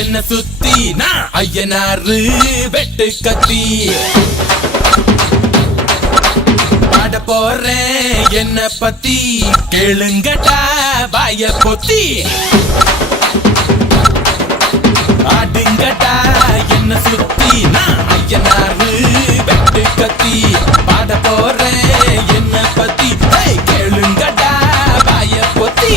என்ன சுத்தி நான் ஐயனாரு வெட்டு கத்தி பாட போறேன் என்ன பத்தி கேளுங்கடா வாய பொத்தி ஆடுங்கடா என்ன சுத்தி நான் ஐயனாரு வெட்டு கத்தி பாட போறேன் என்ன பத்தி கேளுங்கடா வாய பொத்தி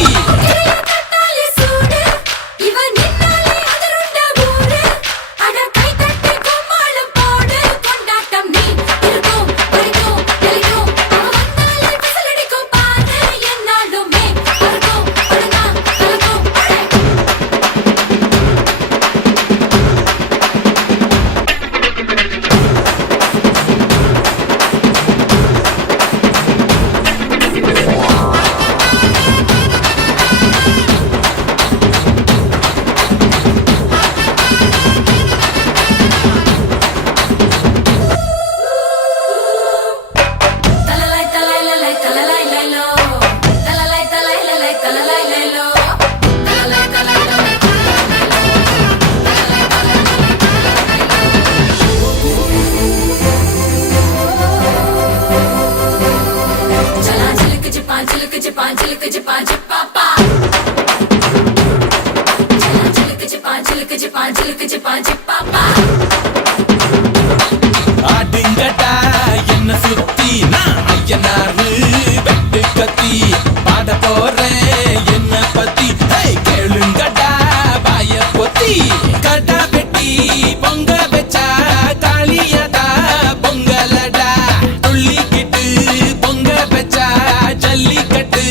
ஆடுங்கடா என்ன சுத்தி நான் ஐயனாரு வெட்டு கத்தி பாட போறேன் என்ன பத்தி கேளுங்கடா வாய பொத்தி கடா வெட்டி பொங்க வச்சா காளியதா பொங்கலடா துள்ளிக்கிட்டு பொங்க வச்சா ஜல்லிக்கட்டு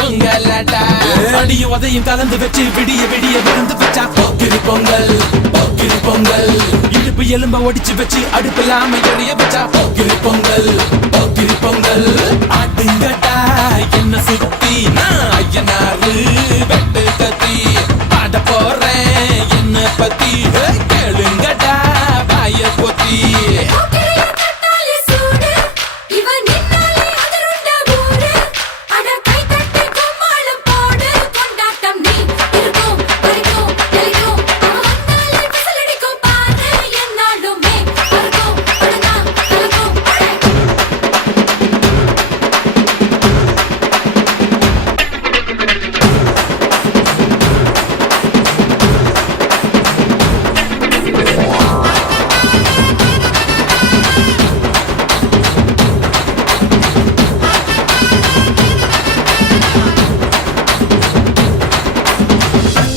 பொங்கலடா அடியும் உதையும் கலந்து வச்சு விடிய விடிய விருந்து வச்சா போக்கிரி பொங்கல் போக்கிரி பொங்கல் இடுப்பு எலும்ப ஒடிச்சு வச்சு அடுப்பில்லாம எறிய வச்சா போக்கிரி பொங்கல் போக்கிரி பொங்கல்